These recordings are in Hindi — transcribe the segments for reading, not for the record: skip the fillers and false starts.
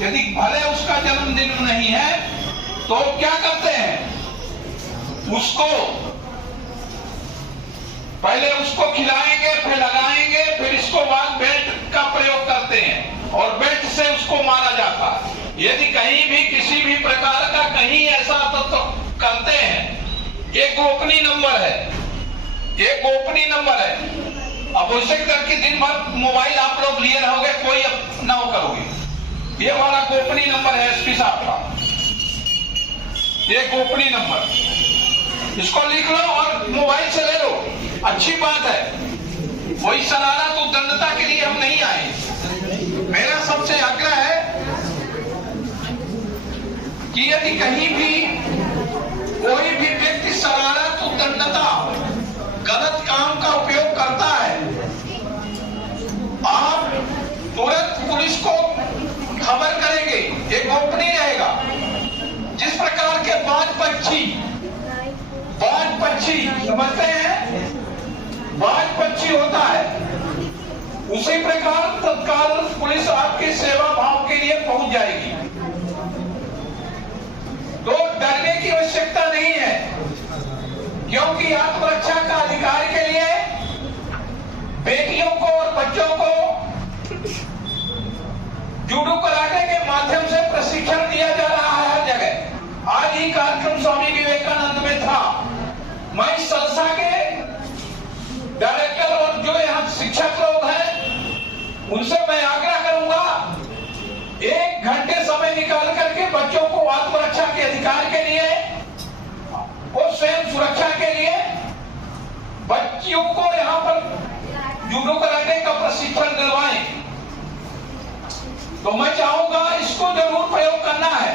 यदि भले उसका जन्मदिन नहीं है तो क्या करते हैं, उसको पहले उसको खिलाएंगे, फिर लगाएंगे, फिर इसको बाद बेल्ट का प्रयोग करते हैं और बेल्ट से उसको मारा जाता है। यदि कहीं भी किसी भी प्रकार का कहीं ऐसा तो करते हैं, एक गोपनीय नंबर है, एक गोपनीय नंबर है। अब आवश्यक करके दिन भर मोबाइल आप लोग लिए रहोगे, कोई ना हो करोगे। ये वाला गोपनीय नंबर है एसपी साहब का, ये गोपनीय नंबर, इसको लिख लो और मोबाइल से ले लो। अच्छी बात है, वही शरारत उद्दंडता के लिए हम नहीं आए। मेरा सबसे आग्रह है कि यदि कहीं भी कोई भी व्यक्ति शरारत उद्दंडता गलत काम का उपयोग करता है, आप तुरंत पुलिस को खबर करेंगे, ये गोपनीय रहेगा। जिस प्रकार के बाज पक्षी समझते हैं, बाज पक्षी होता है, उसी प्रकार तत्काल पुलिस आपके सेवा भाव के लिए पहुंच जाएगी। तो डरने की आवश्यकता नहीं है, क्योंकि आत्मरक्षा का अधिकार के लिए बेटियों को और बच्चों को जूडो कराटे के माध्यम से प्रशिक्षण दिया जा रहा है हर जगह। आज ही कार्यक्रम स्वामी विवेकानंद में था। मैं इस संस्था के डायरेक्टर और जो यहाँ शिक्षक लोग हैं उनसे मैं आग्रह करूंगा, 1 घंटे समय निकाल करके बच्चों को आत्मरक्षा के अधिकार के लिए और स्वयं सुरक्षा के लिए बच्चियों को यहाँ पर जूडो कराटे का प्रशिक्षण दिलवाएं। तो मैं चाहूंगा इसको जरूर प्रयोग करना है।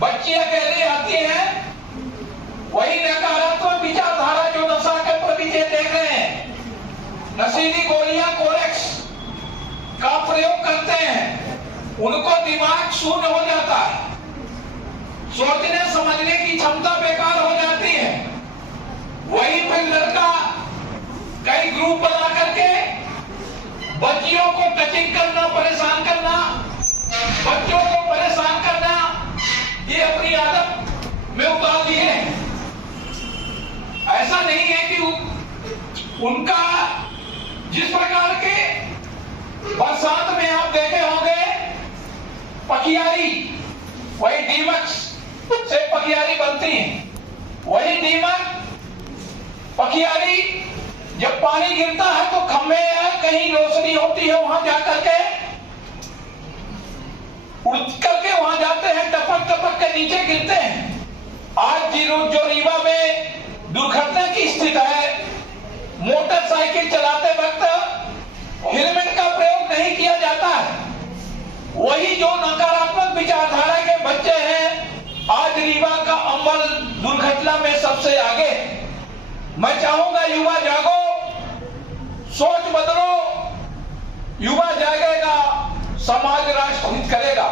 बच्ची अकेले आती हैं, वही नकारात्मक विचारधारा जो नशा के प्रति देख रहे हैं, नशीली गोलियां कोरेक्स का प्रयोग करते हैं, उनको दिमाग शून्य हो जाता है, सोचने समझने की क्षमता बेकार हो जाती है। वही फिर लड़का कई ग्रुप बना करके बच्चियों को टचिंग करना, परेशान करना, बच्चों को परेशान करना, ये अपनी आदत में उतार दिए। ऐसा नहीं है कि उनका जिस प्रकार के बरसात में आप देखे होंगे पखियारी, वही दीमक से पखियारी बनती है, वही दीमक पखियारी जब पानी गिरता है तो खम्भे या कहीं रोशनी होती है, वहां जाकर के उड़ करके वहां जाते हैं, टपक टपक के नीचे गिरते हैं। आज जो रीवा में दुर्घटना की स्थिति है, मोटरसाइकिल चलाते वक्त हेलमेट का प्रयोग नहीं किया जाता है। वही जो नकारात्मक विचारधारा के बच्चे हैं, आज रीवा का अमल दुर्घटना में सबसे आगे। मैं चाहूंगा युवा जागो, सोच बदलो, युवा जागेगा, समाज राष्ट्र हित करेगा।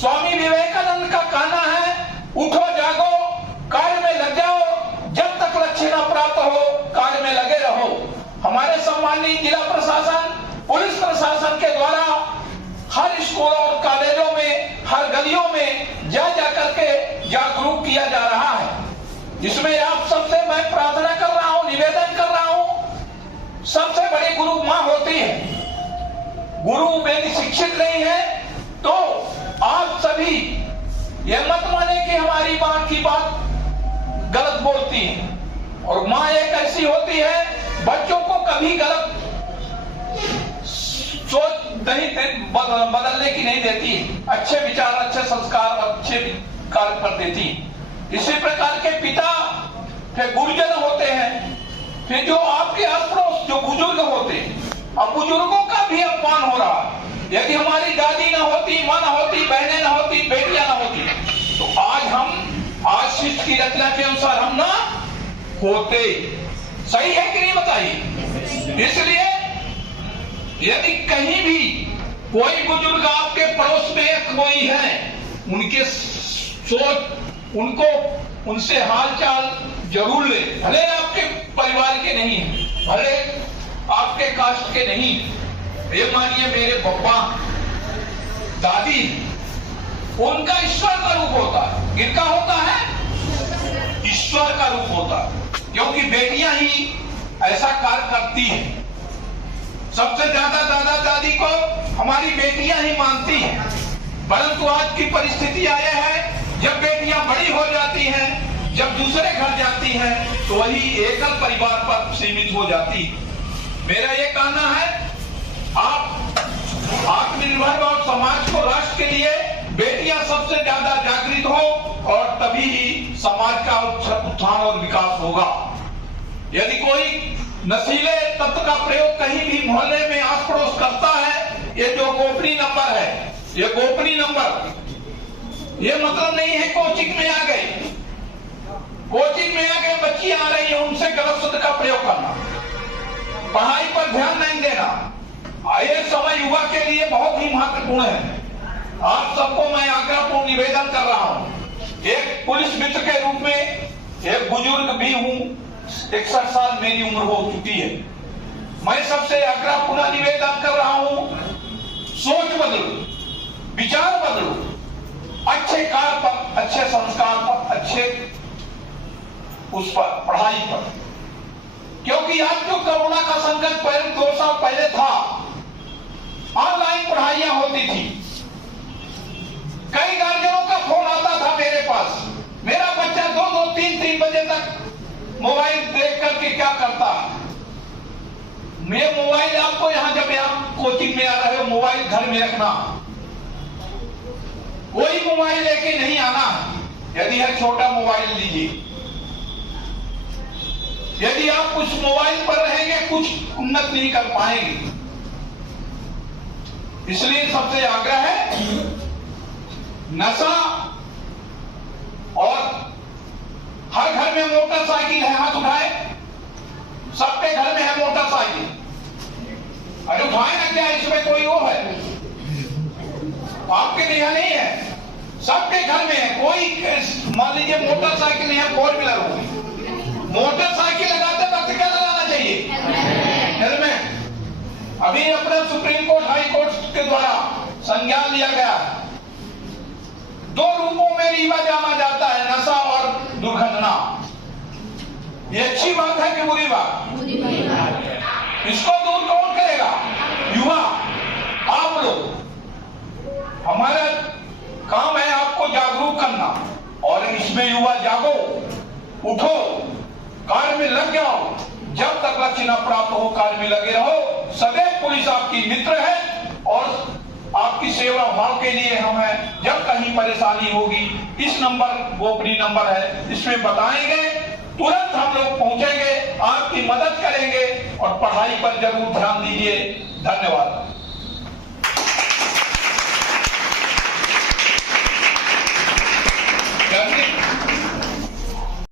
स्वामी विवेकानंद का कहना है, उठो जागो, कार्य में लग जाओ, जब तक लक्ष्य न प्राप्त हो कार्य में लगे रहो। हमारे सम्मानित जिला प्रशासन, पुलिस प्रशासन के द्वारा हर स्कूलों और कॉलेजों में, हर गलियों में जा करके जागरूक किया जा रहा है। जिसमें आप सबसे मैं प्रार्थना कर रहा हूं, निवेदन कर रहा हूं, सबसे बड़ी गुरु मां होती है। गुरु यदि शिक्षित नहीं है तो आप सभी ये मत माने कि हमारी मां की बात गलत बोलती है। और मां एक ऐसी होती है, बच्चों को कभी गलत सोच नहीं बदलने की नहीं देती, अच्छे विचार, अच्छे संस्कार, अच्छे कार्य पर देती। इसी प्रकार के पिता फिर गुरुजन होते हैं, फिर जो आपके आस पड़ोस जो बुजुर्ग होते हैं। अब बुजुर्गों का भी अपमान हो रहा है। यदि हमारी दादी ना होती, मां ना होती, बहनें ना होती, बेटियां ना होती, तो आज हम शिष्ट की रचना के अनुसार हम ना होते। सही है कि नहीं बताइए। इसलिए यदि कहीं भी कोई बुजुर्ग आपके पड़ोस में कोई है, उनके सोच, उनसे हालचाल जरूर ले। भले आपके परिवार के नहीं है, भले आपके कास्ट के नहीं, ये मानिए मेरे पप्पा दादी उनका ईश्वर का रूप होता है। किसका होता है? ईश्वर का रूप होता है, क्योंकि बेटियां ही ऐसा कार्य करती हैं। सबसे ज्यादा दादा दादी को हमारी बेटियां ही मानती हैं, परंतु आज की परिस्थिति यह है, जब बेटियां बड़ी हो जाती हैं, जब दूसरे घर जाती हैं, तो वही एकल परिवार पर सीमित हो जाती है। मेरा ये कहना है, आप आत्मनिर्भर और समाज को, राष्ट्र के लिए बेटियां सबसे ज्यादा जागृत हो, और तभी ही समाज का उत्थान और विकास होगा। यदि कोई नशीले तत्व का प्रयोग कहीं भी मोहल्ले में आस पड़ोस करता है, ये जो गोपनीय नंबर है, ये गोपनीय नंबर, ये मतलब नहीं है कोचिंग में आ गए, कोचिंग में आ गए बच्ची आ रही है, उनसे गलत शब्द का प्रयोग करना, पढ़ाई पर ध्यान नहीं देना, ये समय युवा के लिए बहुत ही महत्वपूर्ण है। आप सबको मैं आग्रहपूर्ण निवेदन कर रहा हूं, एक पुलिस मित्र के रूप में, एक बुजुर्ग भी हूं, 61 साल मेरी उम्र हो चुकी है। मैं सबसे आग्रहपूर्ण निवेदन कर रहा हूं, सोच बदलो, विचार बदलो, अच्छे कार्य पर, अच्छे संस्कार पर, अच्छे उस पर, पढ़ाई पर। क्योंकि आज जो कोरोना का संकट पहले 2 साल पहले था, ऑनलाइन पढ़ाइयां होती थी, कई गार्जियनों का फोन आता था मेरे पास, मेरा बच्चा 2-2, 3-3 बजे तक मोबाइल देख करके क्या करता है। मैं मोबाइल आपको यहां, जब आप कोचिंग में आ रहे हो, मोबाइल घर में रखना, कोई मोबाइल लेके नहीं आना। यदि है छोटा मोबाइल लीजिए, यदि आप कुछ मोबाइल पर रहेंगे, कुछ उन्नत नहीं कर पाएंगे। इसलिए सबसे आग्रह है, नशा, और हर घर में मोटरसाइकिल है, हाथ उठाए, सबके घर में है मोटरसाइकिल, अरे उठाए ना, क्या इसमें कोई वो है? आपके लिए नहीं है, सबके घर में है। कोई मान लीजिए मोटरसाइकिल नहीं है, 4 व्हीलर होगी, मोटरसाइकिल लगाते वक्त क्या लगाना चाहिए? हेलमेट। अभी अपने सुप्रीम कोर्ट, हाई कोर्ट के द्वारा संज्ञान लिया गया, 2 रूपों में रीवा जाना जाता है, नशा और दुर्घटना। ये अच्छी बात है कि बुरी बात? इसको दूर कौन करेगा? युवा, आप लोग। हमारा काम है आपको जागरूक करना, और इसमें युवा जागो, उठो, कार्य में लग जाओ। जब तक लक्ष्य न प्राप्त हो, कार्य में लगे रहो। सदैव पुलिस आपकी मित्र है, और आपकी सेवा भाव के लिए हम हैं। जब कहीं परेशानी होगी, इस नंबर गोपनीय नंबर है, इसमें बताएंगे, तुरंत हम लोग पहुंचेंगे, आपकी मदद करेंगे, और पढ़ाई पर जरूर ध्यान दीजिए। धन्यवाद।